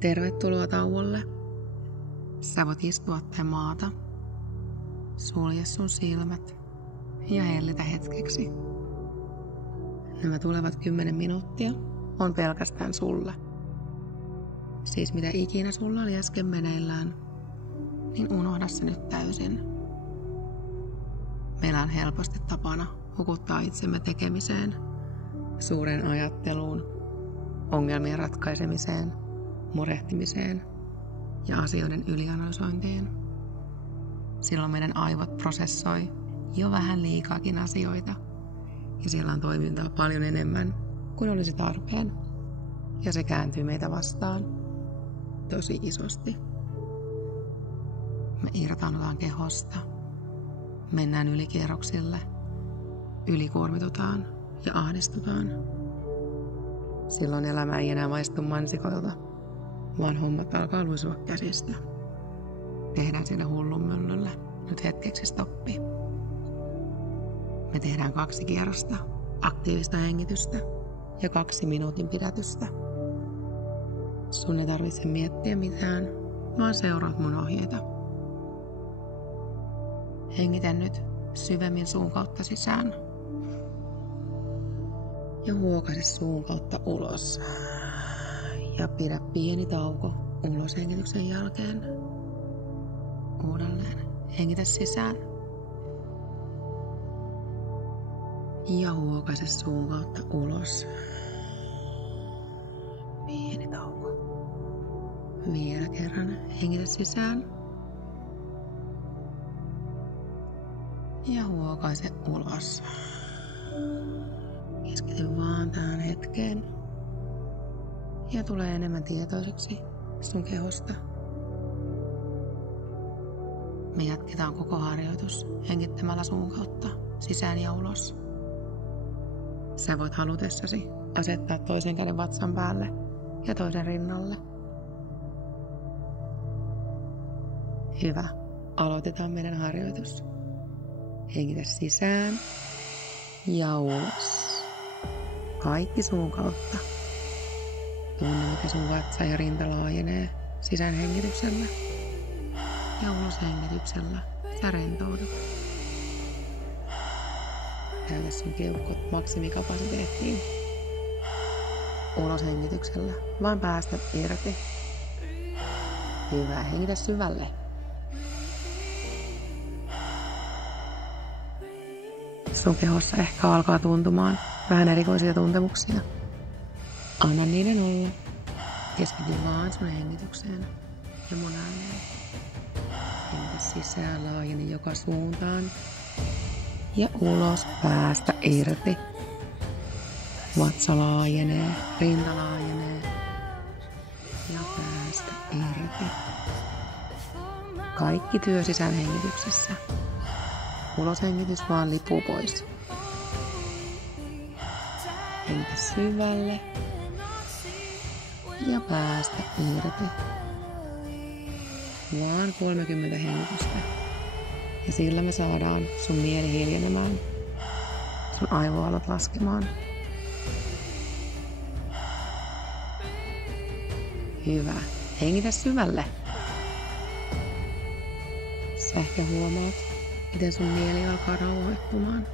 Tervetuloa tauolle. Sä voit istua tai maata. Sulje sun silmät ja hellitä hetkeksi. Nämä tulevat 10 minuuttia on pelkästään sulle. Siis mitä ikinä sulla oli äsken meneillään, niin unohda se nyt täysin. Meillä on helposti tapana hukuttaa itsemme tekemiseen, suuren ajatteluun, ongelmien ratkaisemiseen, murehtimiseen ja asioiden ylianalysointiin. Silloin meidän aivot prosessoi jo vähän liikaakin asioita ja siellä on toimintaa paljon enemmän kuin olisi tarpeen. Ja se kääntyy meitä vastaan tosi isosti. Me irtaannutaan kehosta, mennään ylikierroksille, ylikuormitutaan ja ahdistutaan. Silloin elämä ei enää maistu mansikolta, vaan hommat alkaa luisua käsistä. Tehdään siinä hullun myllyllä nyt hetkeksi stoppi. Me tehdään 2 kierrosta, aktiivista hengitystä ja 2 minuutin pidätystä. Sun ei tarvitse miettiä mitään, vaan seuraat mun ohjeita. Hengitä nyt syvemmin suun kautta sisään. Ja huokaise suun kautta ulos. Ja pidä pieni tauko uloshengityksen jälkeen. Uudelleen. Hengitä sisään. Ja huokaise suun kautta ulos. Pieni tauko. Vielä kerran. Hengitä sisään. Ja huokaise ulos. Keskity vaan tähän hetkeen. Ja tulee enemmän tietoiseksi sun kehosta. Me jatketaan koko harjoitus hengittämällä suun kautta sisään ja ulos. Sä voit halutessasi asettaa toisen käden vatsan päälle ja toisen rinnalle. Hyvä. Aloitetaan meidän harjoitus. Hengitä sisään ja ulos. Kaikki suun kautta. Tunne, miten sun vatsa ja rinta laajenee sisään hengityksellä. Ja ulos hengityksellä sä rentoudut. Käytä sun keuhkot maksimikapasiteettiin. Ulos hengityksellä vaan päästä irti. Hyvä, hengitä syvälle. Sun kehossa ehkä alkaa tuntumaan vähän erikoisia tuntemuksia. Anna niiden olla. Keskity vaan sun hengitykseen ja mun ääneen. Hengitä sisään, laajeni joka suuntaan. Ja ulos päästä irti. Vatsa laajenee, rinta laajenee. Ja päästä irti. Kaikki työ sisään hengityksessä. Uloshengitys vaan lipuu pois. Hengitä syvälle. Ja päästä irti. Vaan 30 hengitystä. Ja sillä me saadaan sun mieli hiljenemään. Sun aivoalat laskemaan. Hyvä. Hengitä syvälle. Sä ehkä huomaat, miten sun mieli alkaa rauhoittumaan.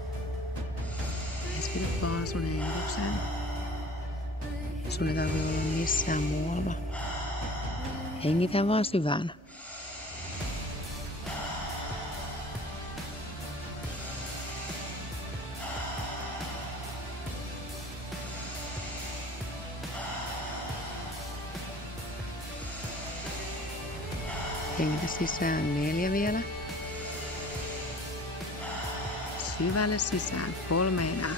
Keskity vaan sun hengitykseen. Sun ei tarvitse olla missään muualla. Hengitä vaan syvään. Hengitä sisään 4 vielä. Syvälle sisään 3 enää.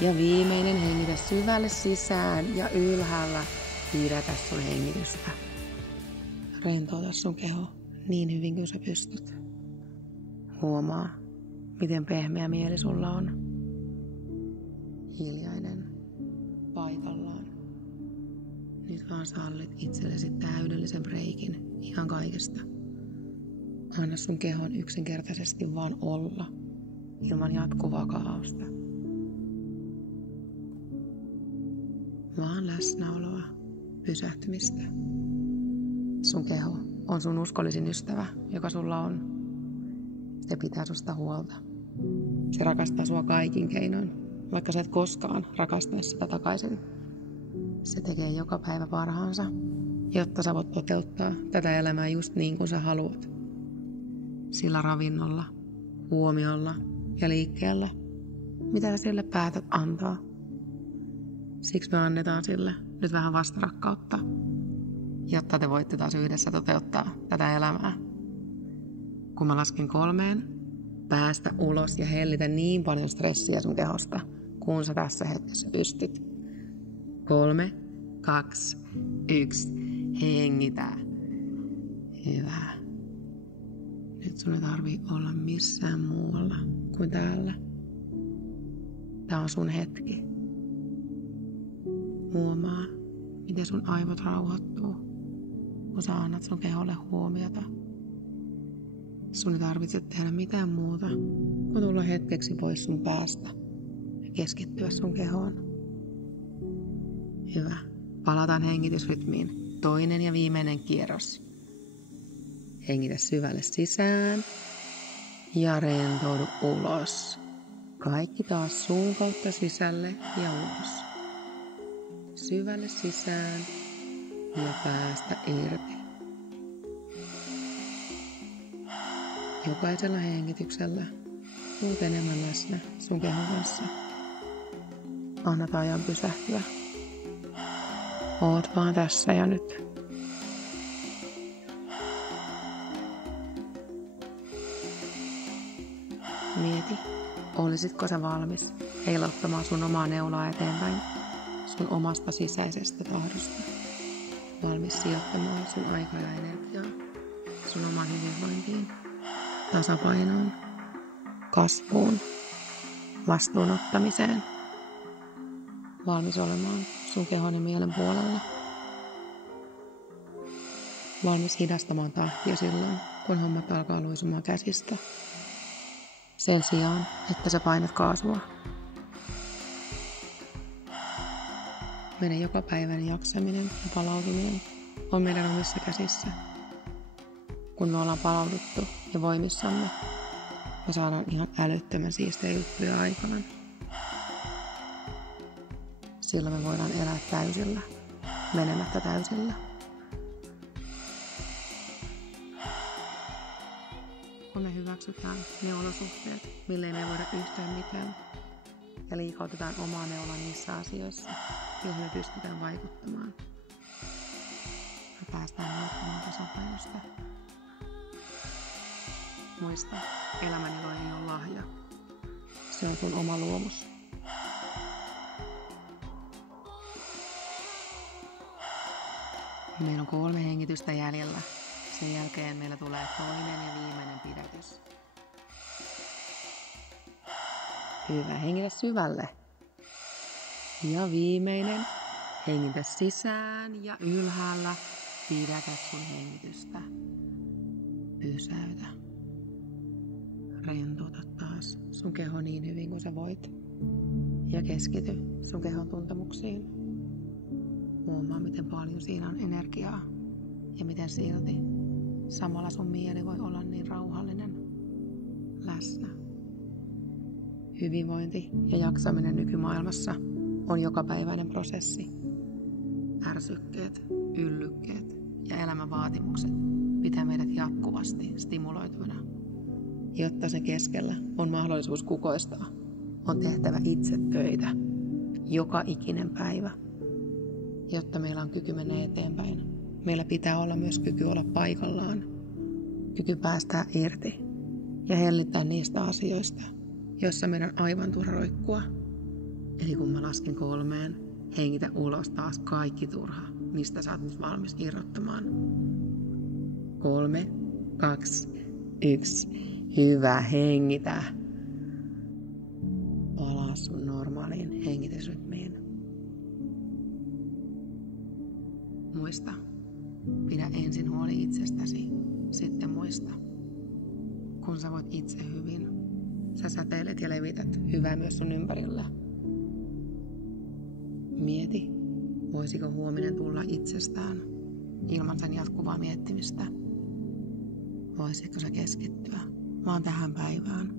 Ja viimeinen hengitä syvälle sisään ja ylhäällä pidätä sun hengitystä. Rentouta sun keho niin hyvin kuin sä pystyt. Huomaa, miten pehmeä mieli sulla on. Hiljainen, paikallaan. Nyt vaan sallit itsellesi täydellisen breikin ihan kaikesta. Anna sun kehon yksinkertaisesti vaan olla, ilman jatkuvaa kaaosta. vaan läsnäoloa, pysähtymistä. Sun keho on sun uskollisin ystävä, joka sulla on. Se pitää susta huolta. Se rakastaa sua kaikin keinoin, vaikka sä et koskaan rakastaisi sitä takaisin. Se tekee joka päivä parhaansa, jotta sä voit toteuttaa tätä elämää just niin kuin sä haluat. Sillä ravinnolla, huomiolla ja liikkeellä, mitä sä sille päätät antaa. Siksi me annetaan sille nyt vähän vastarakkautta, jotta te voitte taas yhdessä toteuttaa tätä elämää. Kun mä lasken 3, päästä ulos ja hellitä niin paljon stressiä sun kehosta, kun sä tässä hetkessä pystyt. 3, 2, 1, hengitä. Hyvä. Nyt sun ei tarvii olla missään muualla kuin täällä. Tää on sun hetki. Huomaa, miten sun aivot rauhoittuu, kun sä annat sun keholle huomiota. Sun ei tarvitse tehdä mitään muuta, kuin tulla hetkeksi pois sun päästä ja keskittyä sun kehoon. Hyvä. Palataan hengitysrytmiin. Toinen ja viimeinen kierros. Hengitä syvälle sisään ja rentoudu ulos. Kaikki taas suun kautta sisälle ja ulos. Syvälle sisään ja päästä irti. Jokaisella hengityksellä olet enemmän läsnä sun kehon kanssa. Anna ajan pysähtyä. Oot vaan tässä ja nyt. Mieti, olisitko sä valmis heilauttamaan sun omaa neulaa eteenpäin sun omasta sisäisestä tahdosta. Valmis sijoittamaan sun aikaa ja energiaa sun oman hyvinvointiin, tasapainoon, kasvuun, vastuunottamiseen. Valmis olemaan sun kehon ja mielen puolella. Valmis hidastamaan tahtia silloin, kun hommat alkaa luisumaan käsistä. Sen sijaan, että sä painat kaasua. Meidän jokapäiväinen jaksaminen ja palautuminen on meidän omissa käsissä. Kun me ollaan palauduttu ja voimissamme, me saadaan ihan älyttömän siistejä juttuja aikaan. Silloin me voidaan elää täysillä, menemättä täysillä. Kun me hyväksytään ne olosuhteet, mille me ei voida yhtään mitään, ja liikautetaan omaa neulaa niissä asioissa, joihin me pystytään vaikuttamaan, me päästään nauttimaan tasapainosta. Muista, elämän ilo ei ole lahja. Se on sun oma luomus. Meillä on 3 hengitystä jäljellä. Sen jälkeen meillä tulee toinen ja viimeinen pidätys. Hyvä, hengitä syvälle. Ja viimeinen, hengitä sisään ja ylhäällä pidätä sun hengitystä. Pysäytä. Rentouta taas sun keho niin hyvin kuin sä voit. Ja keskity sun kehon tuntemuksiin. Huomaa, miten paljon siinä on energiaa ja miten silti samalla sun mieli voi olla niin rauhallinen, läsnä. Hyvinvointi ja jaksaminen nykymaailmassa on jokapäiväinen prosessi. Ärsykkeet, yllykkeet ja elämän vaatimukset pitää meidät jatkuvasti stimuloituvana. Jotta sen keskellä on mahdollisuus kukoistaa, on tehtävä itse töitä joka ikinen päivä. Jotta meillä on kyky mennä eteenpäin, meillä pitää olla myös kyky olla paikallaan, kyky päästää irti ja hellittää niistä asioista, joissa meidän on aivan turha roikkua. Eli kun mä lasken 3, hengitä ulos taas kaikki turha, mistä sä oot nyt valmis irrottamaan. 3, 2, 1, hyvä, hengitä. Palaa sun normaaliin hengitysrytmiin. Muista, pidä ensin huoli itsestäsi, sitten muista. Kun sä voit itse hyvin, sä säteilet ja levität hyvää myös sun ympärillä. Mieti, Voisiko huominen tulla itsestään ilman sen jatkuvaa miettimistä? Voisitko sä keskittyä vaan tähän päivään?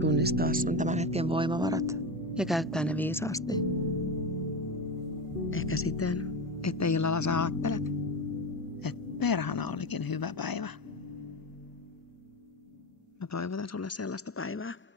Tunnistaa sun tämän hetken voimavarat ja käyttää ne viisaasti. Ehkä siten, että illalla sä ajattelet, että perhana olikin hyvä päivä. Mä toivotan sulle sellaista päivää.